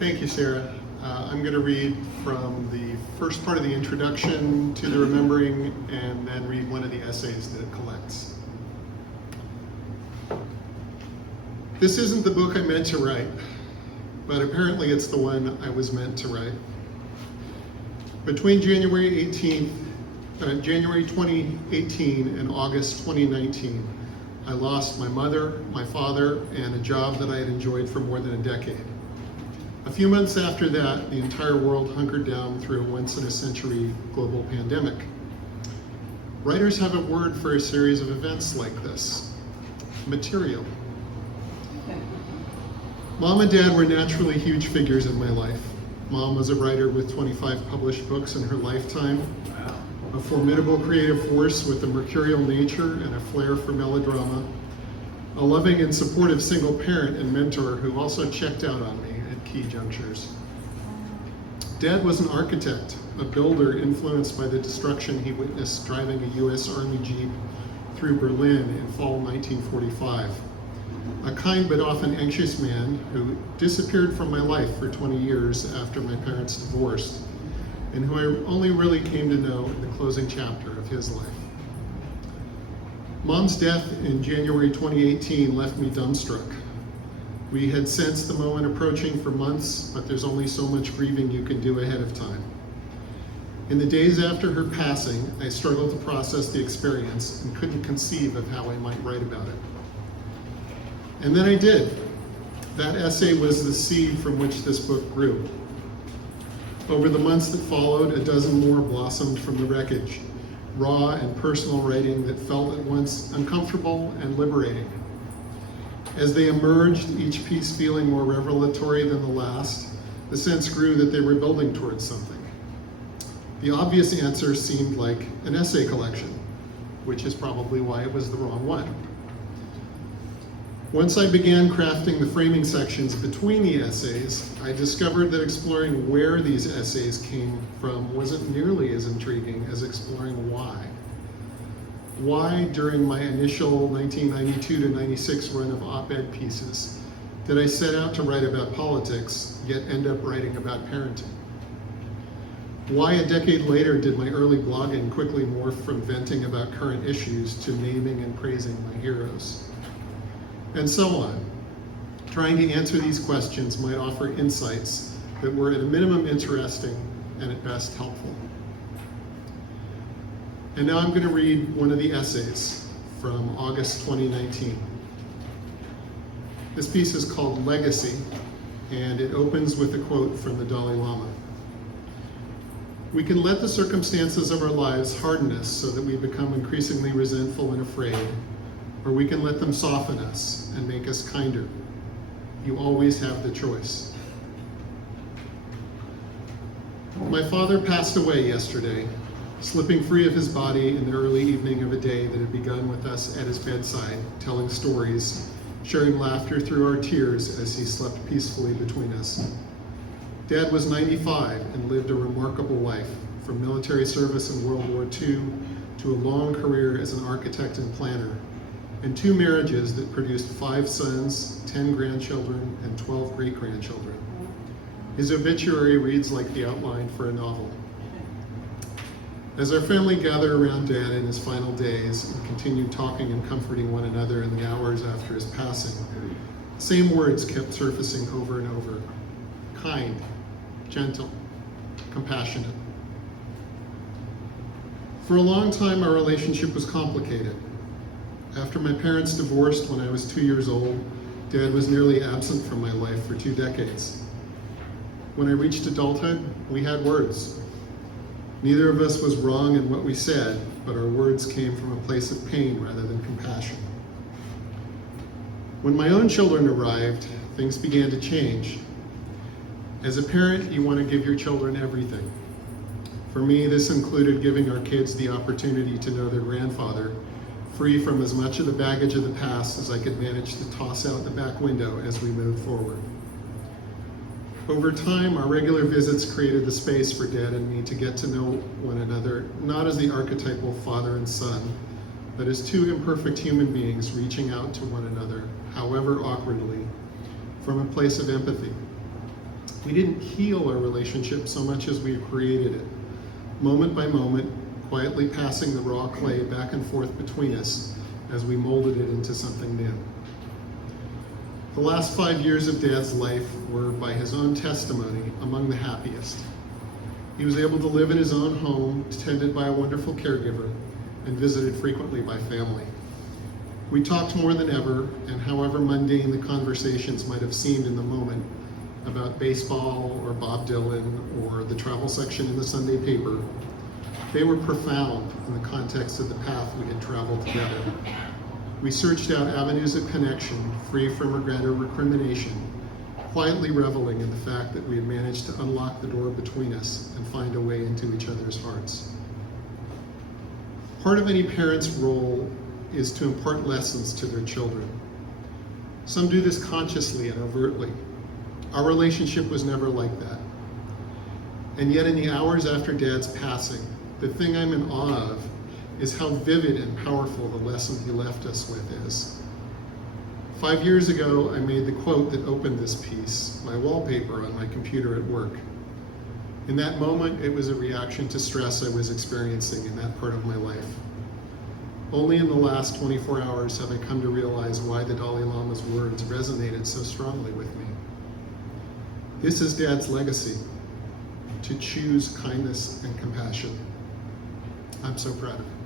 Thank you, Sarah. I'm going to read from the first part of the introduction to the Remembering and then read one of the essays that it collects. This isn't the book I meant to write, but apparently it's the one I was meant to write. Between January 2018 and August 2019, I lost my mother, my father, and a job that I had enjoyed for more than a decade. A few months after that, the entire world hunkered down through a once-in-a-century global pandemic. Writers have a word for a series of events like this: material. Mom and Dad were naturally huge figures in my life. Mom was a writer with 25 published books in her lifetime, a formidable creative force with a mercurial nature and a flair for melodrama, a loving and supportive single parent and mentor who also checked out on me at key junctures. Dad was an architect, a builder influenced by the destruction he witnessed driving a U.S. Army Jeep through Berlin in fall 1945. A kind but often anxious man who disappeared from my life for 20 years after my parents divorced, and who I only really came to know in the closing chapter of his life. Mom's death in January 2018 left me dumbstruck. We had sensed the moment approaching for months, but there's only so much grieving you can do ahead of time. In the days after her passing, I struggled to process the experience and couldn't conceive of how I might write about it. And then I did. That essay was the seed from which this book grew. Over the months that followed, a dozen more blossomed from the wreckage, raw and personal writing that felt at once uncomfortable and liberating. As they emerged, each piece feeling more revelatory than the last, the sense grew that they were building towards something. The obvious answer seemed like an essay collection, which is probably why it was the wrong one. Once I began crafting the framing sections between the essays, I discovered that exploring where these essays came from wasn't nearly as intriguing as exploring why. Why, during my initial 1992 to 96 run of op-ed pieces, did I set out to write about politics, yet end up writing about parenting? Why, a decade later, did my early blogging quickly morph from venting about current issues to naming and praising my heroes? And so on. Trying to answer these questions might offer insights that were at a minimum interesting and at best helpful. And now I'm going to read one of the essays from August 2019. This piece is called Legacy, and it opens with a quote from the Dalai Lama. "We can let the circumstances of our lives harden us so that we become increasingly resentful and afraid, or we can let them soften us and make us kinder. You always have the choice." My father passed away yesterday, slipping free of his body in the early evening of a day that had begun with us at his bedside, telling stories, sharing laughter through our tears as he slept peacefully between us. Dad was 95 and lived a remarkable life, from military service in World War II to a long career as an architect and planner, and 2 marriages that produced 5 sons, 10 grandchildren, and 12 great-grandchildren. His obituary reads like the outline for a novel. As our family gathered around Dad in his final days and continued talking and comforting one another in the hours after his passing, the same words kept surfacing over and over: kind, gentle, compassionate. For a long time, our relationship was complicated. After my parents divorced when I was 2 years old, Dad was nearly absent from my life for 2 decades. When I reached adulthood, we had words. Neither of us was wrong in what we said, but our words came from a place of pain rather than compassion. When my own children arrived, things began to change. As a parent, you want to give your children everything. For me, this included giving our kids the opportunity to know their grandfather, free from as much of the baggage of the past as I could manage to toss out the back window as we moved forward. Over time, our regular visits created the space for Dad and me to get to know one another, not as the archetypal father and son, but as 2 imperfect human beings reaching out to one another, however awkwardly, from a place of empathy. We didn't heal our relationship so much as we created it, moment by moment, quietly passing the raw clay back and forth between us as we molded it into something new. The last 5 years of Dad's life were, by his own testimony, among the happiest. He was able to live in his own home, tended by a wonderful caregiver, and visited frequently by family. We talked more than ever, and however mundane the conversations might have seemed in the moment about baseball or Bob Dylan or the travel section in the Sunday paper, they were profound in the context of the path we had traveled together. We searched out avenues of connection, free from regret or recrimination, quietly reveling in the fact that we had managed to unlock the door between us and find a way into each other's hearts. Part of any parent's role is to impart lessons to their children. Some do this consciously and overtly. Our relationship was never like that. And yet in the hours after Dad's passing, the thing I'm in awe of is how vivid and powerful the lesson he left us with is. 5 years ago, I made the quote that opened this piece, my wallpaper on my computer at work. In that moment, it was a reaction to stress I was experiencing in that part of my life. Only in the last 24 hours have I come to realize why the Dalai Lama's words resonated so strongly with me. This is Dad's legacy, to choose kindness and compassion. I'm so proud of him.